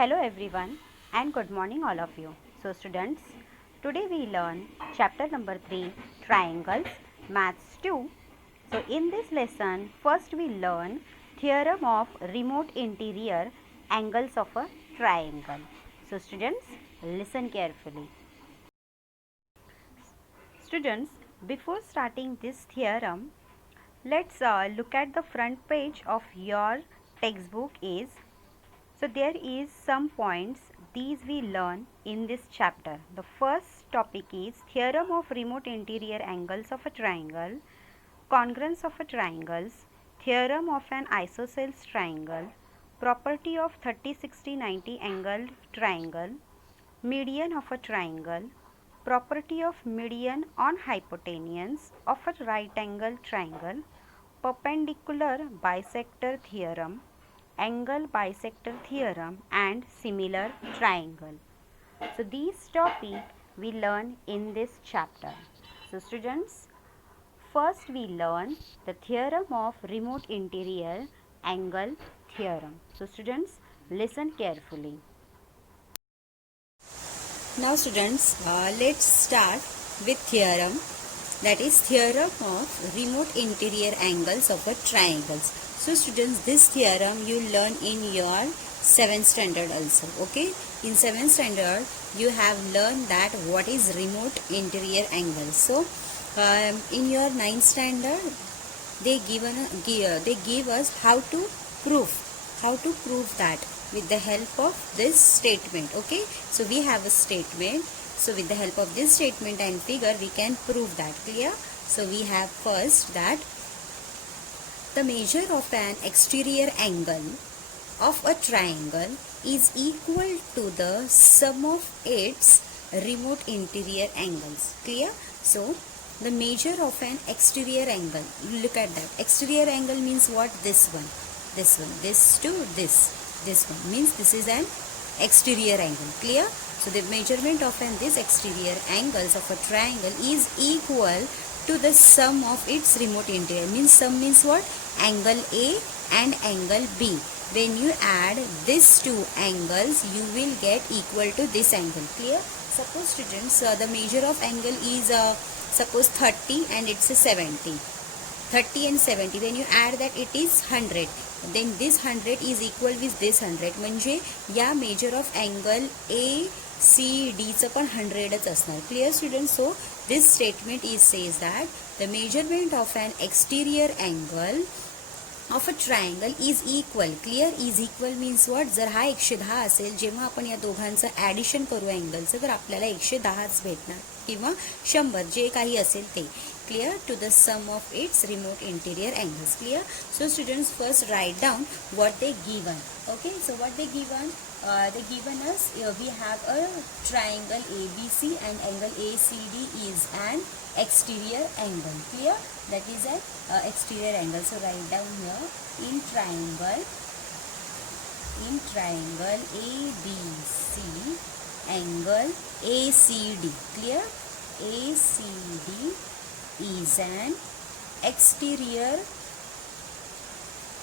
Hello everyone and good morning all of you. So students, today we learn chapter number 3, triangles, maths 2. So in this lesson, first we learn theorem of remote interior angles of a triangle. So students, listen carefully. Students, before starting this theorem, let's look at the front page of your textbook is. So there is some points these we learn in this chapter. The first topic is theorem of remote interior angles of a triangle, congruence of a triangles, theorem of an isosceles triangle, property of 30, 60, 90 angled triangle, median of a triangle, property of median on hypotenuse of a right angle triangle, perpendicular bisector theorem, angle bisector theorem and similar triangle. So these topics we learn in this chapter. So students, first we learn the theorem of remote interior angle theorem. So students, listen carefully. Now students, let's start with theorem, that is theorem of remote interior angles of a triangles. So students, this theorem you learn in your 7th standard also. Okay, in 7th standard you have learned that what is remote interior angle. So in your 9th standard they give us how to prove that with the help of this statement. Okay, so we have a statement, so with the help of this statement and figure we can prove that. Clear? So we have first that the measure of an exterior angle of a triangle is equal to the sum of its remote interior angles. Clear? So the measure of an exterior angle, look at that. Exterior angle means what? This one, this to this one means this is an exterior angle. Clear? So the measurement of this exterior angles of a triangle is equal to the sum of its remote interior. Means sum means what? Angle A and angle B. When you add these two angles, you will get equal to this angle. Clear? Suppose students, the measure of angle is suppose 30 and it's a 70. 30 and 70, when you add that it is 100. Then this 100 is equal with this 100. म्हणजे या measure of angle A, C, D चं पण 100च असणार. Clear students? So this statement says that the measurement of an exterior angle of a triangle is equal. Clear? Is equal means what? जर हा 110 असेल, जेव्हा आपण या दोघांचं ॲडिशन करू अँगलचं तर आपल्याला 110च भेटणार किंवा 100 जे काही असेल ते. Clear? To the sum of its remote interior angles. Clear? So students, first write down what they given. Okay, so what they given? They given us, we have a triangle ABC and angle ACD is an exterior angle. Clear? That is an exterior angle. So write down here in triangle ABC angle ACD. Clear? ACD is an exterior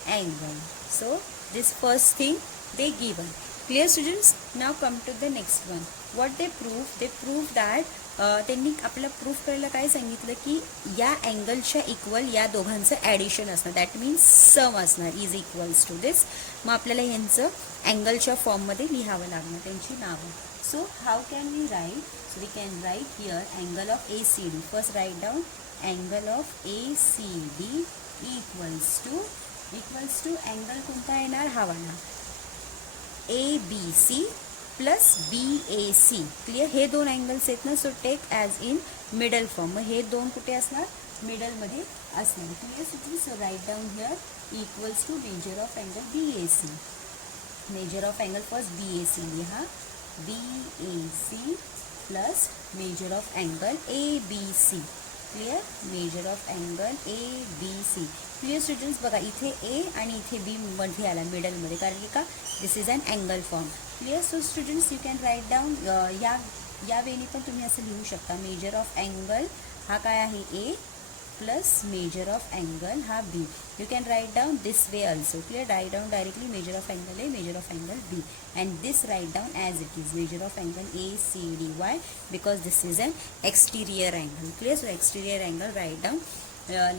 angle. So this first thing they given. Clear students? Now come to the next one. What they prove? They prove that त्यांनी आपल्याला प्रूफ करायला काय सांगितलं की या अँगलच्या इक्वल या दोघांचं ॲडिशन असणार. दॅट मीन्स सम असणार इज इक्वल्स टू दिस. मग आपल्याला यांचं अँगलच्या फॉर्ममध्ये लिहावं लागणार त्यांची नावं. So how can we write? So we can write here angle of ACD. First write down angle of ACD equals to angle कोणता येणार? हा वाला ABC प्लस BAC. क्लियर? हे दोन अँगल्स आहेत ना. So take as in middle form. मग हे दोन कुठे असणार? मिडलमध्ये असणार. Clear? So write down here equals to measure of angle BAC. Measure of angle first BAC लिहा. BAC plus measure of angle ABC. Clear? Measure of angle ABC. Clear students? बघा इथे A आणि इथे B मध्ये आला मिडलमध्ये, कारण की का this is on angle form. Clear? So students you can write down या वेनी पण तुम्ही असं लिहू शकता. मेजर ऑफ अँगल हा काय आहे? A plus measure of angle हा B. You can write down this way also. Clear? Write down directly measure of angle A, measure of angle B, and this write down as it is, measure of angle ACD. Why? Because this is an exterior angle. Clear? So exterior angle write down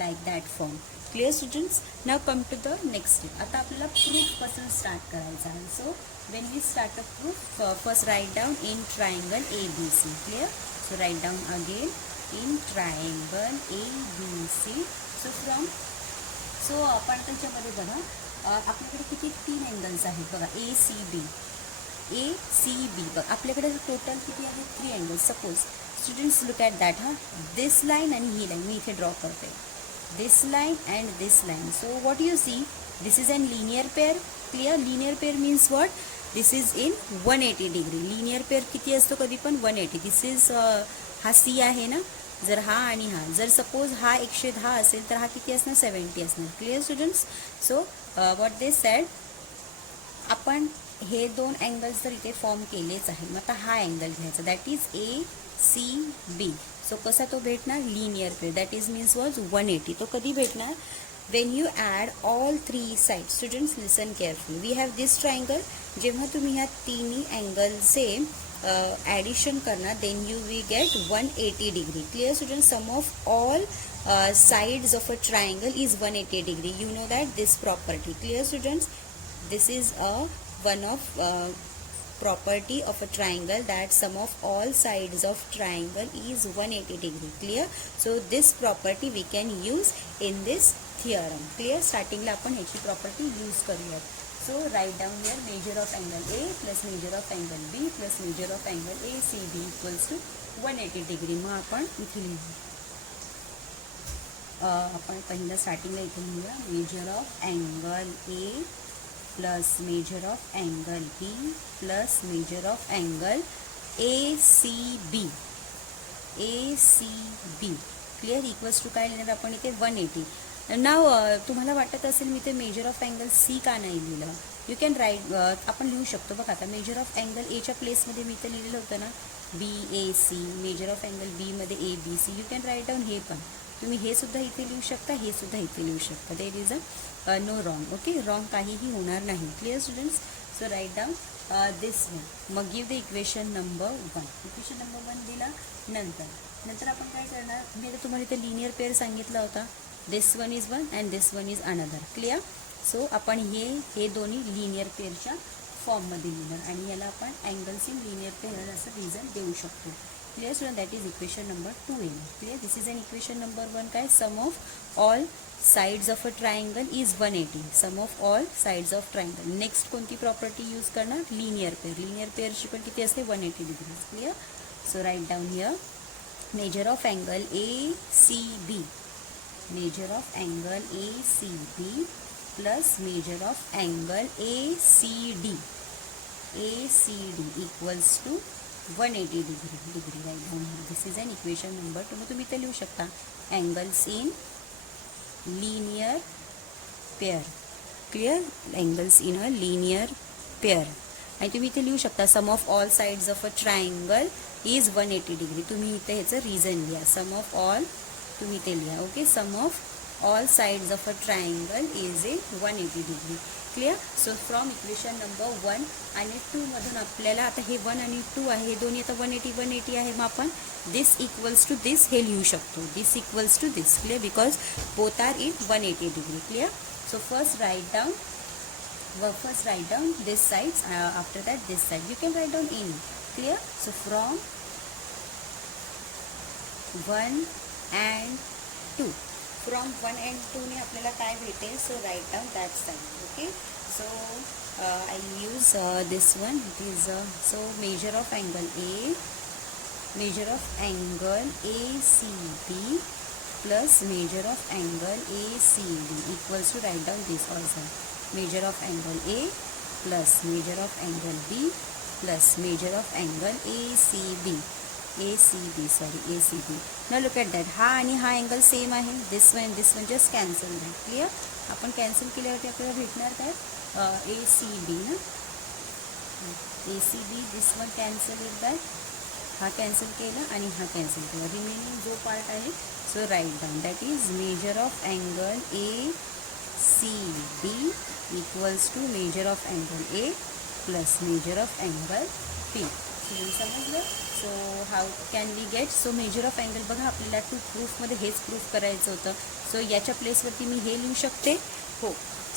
like that form. Clear students? Now come to the next step. आता आपल्याला proof पासून start करायचं आहे. So when we start a proof, first write down in triangle ABC. Clear? So write down again in triangle ABC. So आपण त्याच्यामध्ये बघा आपल्याकडे किती 3 अँगल्स आहेत बघा ACB बघ आपल्याकडे टोटल किती आहेत 3 angles. Suppose students look at that this line आणि ही लाईन मी इथे ड्रॉ करते, this line and this line. So what you see, this is an linear pair. Clear? Linear pair means what, this is in 180 degree. Linear pair किती असतो कधी पण 180. This is हा C आहे ना, जर हा आणि हा, जर सपोज हा 110 असेल तर हा किती असणार 70 असणार. Clear students? So what they said, आपण हे 2 अँगल्स तर इथे फॉर्म केलेच आहे. मग आता हा अँगल घ्यायचा, दॅट इज ACB. सो कसा तो भेटणार, linear pair, that is means was 180. तो कधी भेटणार, when you add all 3 sides. Students listen carefully. We have this triangle. जेव्हा तुम्ही ह्या तिन्ही अँगलचे ॲडिशन करणार, then you will get 180 degree. Clear students? Sum of all sides of a triangle is 180 degree. You know that this property. Clear students? This is one of property of a triangle, that sum of all sides of triangle is 180 degree. Clear? So this property we can use in this theorem. Clear? Starting ला आपण ह्याची property use करूयात. So write down here measure of angle A plus measure of angle B plus measure of angle ACB equals to 180 degree. मग आपण इथे लिहू, आपण पहिला स्टार्टिंगला इथे लिहूया measure of angle A plus measure of angle B plus measure of angle ACB. Clear? Equals to काय लिहिणार आपण इथे 180. नाव तुम्हाला वाटत असेल मी ते मेजर ऑफ अँगल C का नाही लिहिलं. यू कॅन राईट, आपण लिहू शकतो बघा. आता मेजर ऑफ अँगल Aच्या प्लेसमध्ये मी तर लिहिलेलं होतं ना BAC, measure of angle B मध्ये ABC. You can write down हे पण, तुम्ही हे सुद्धा इथे लिहू शकता, हे सुद्धा इथे लिहू शकता. There is a no wrong. Okay, wrong काहीही होणार नाही. Clear students? So write down this one. मग give the equation number 1. Equation number 1 दिला. नंतर आपण काय करणार, मी आता तुम्हाला इथे लिनियर पेअर सांगितला होता. This one is one and this one is another. Clear? So आपण हे दोन्ही लिनियर पेअरच्या फॉर्ममध्ये लिहिणार आणि याला आपण अँगल्स इन लिनियर पेअर असं रिझन देऊ शकतो. Clear student? That is equation number 2 येईल. Clear? This is an equation number 1. काय, sum of all sides of a triangle is 180. Sum of all sides of triangle. Next कोणती property use करणार, linear pair. Linear पेअरची पण किती असते 180 degree. Clear? So write down here measure of angle ACB, measure of angle ACB plus measure of angle ACD equals to 180 degree. Right down here. This is an equation number 2. तुम्ही इथे लिहू शकता angles in linear pair. Clear? Angles in a linear pair. आणि तुम्ही इथे लिहू शकता sum of all sides of a triangle is 180 degree. तुम्ही इथे ह्याचं रिझन लिहा. सम ऑफ ऑल तुम्ही इथे लिहा. Okay, sum of all sides of a triangle is in 180 degree. Clear? So from equation number 1 आणि 2 मधून आपल्याला आता हे 1 आणि 2 आहे, हे दोन्ही आता 180 आहे. मग आपण दिस इक्वल्स टू दिस हे लिहू शकतो. This equals to this. Clear? Because both are in 180 degree. Clear? So first write down this sides, after that this side. You can write down any. Clear? So from 1 and 2. From 1 and 2 ने आपल्याला काय भेटेल? So write down that side. Okay? So I use this one. It is so measure of angle A, measure of angle ACB plus measure of angle ACD equals to, write down this also. Measure of angle A plus measure of angle B plus measure of angle ACB. Now look at that. हा आणि हा angle same आहे. This one just cancel आहे. क्लिअर? आपण कॅन्सल केल्यावरती आपल्याला भेटणार काय ACB ना. ACB, this one cancel with that. हा कॅन्सल केला आणि हा कॅन्सल केला. रिमेनिंग जो पार्ट आहे So write down, that is measure of angle ACD equals to measure of angle A plus measure of angle P. समजलं. So how can we get, so measure of angle बघा आपल्याला टू प्रूफमध्ये हेच प्रूफ करायचं होतं. सो याच्या प्लेसवरती मी हे लिहू शकते. हो,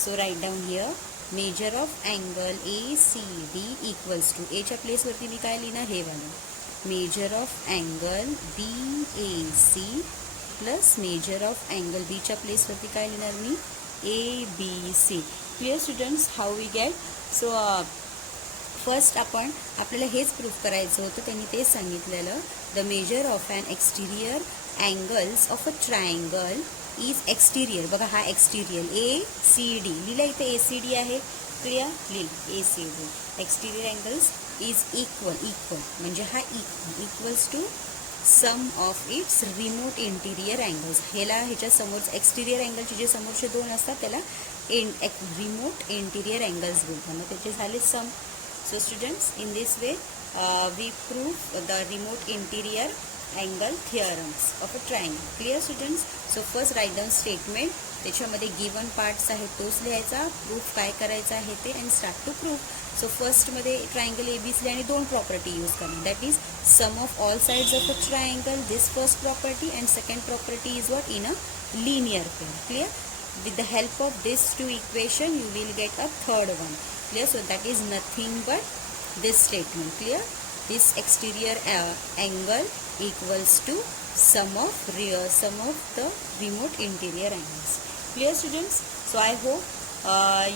so write down here measure of angle ACD equals to, एच्या प्लेसवरती मी काय लिहिणार, हे वालं measure of angle BAC plus measure of angle बीच्या प्लेसवरती काय लिहिणार मी, ABC. Clear students, how we get. So first आपल्याला हेच प्रूफ करायचं होतं, त्यांनी तेच सांगितलेलं, the measure of an exterior angles of a triangle is exterior. बघा हा एक्सटिरियर ACD लिहिलं, इथे ACD आहे. क्लिअर, लिहिलं ACD. Exterior angles is equal म्हणजे हा equals to sum of its remote interior angles. ह्याच्या समोर एक्सटिरियर अँगलचे जे समोरचे दोन असतात त्याला रिमोट इंटिरियर अँगल्स बोलतात, मग त्याचे झाले सम. So students, in this way we prove the remote interior angle theorems of a triangle. Clear students? So first write down statement, त्याच्यामध्ये गिवन पार्ट्स आहेत तोच लिहायचा, प्रूफ काय करायचं आहे ते, and start to proof. So फर्स्टमध्ये ट्रायंगल ABCD आणि दोन प्रॉपर्टी यूज करणार, that is sum of all sides of a triangle, this first property, and second property is what, in a linear pair. Clear. With the help of these two equation you will get a third one. Clear. So that is nothing but this statement. Clear. This exterior angle equals to sum of the remote interior angles. Clear students. So I hope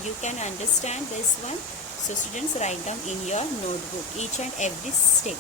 you can understand this one. So students, write down in your notebook each and every step.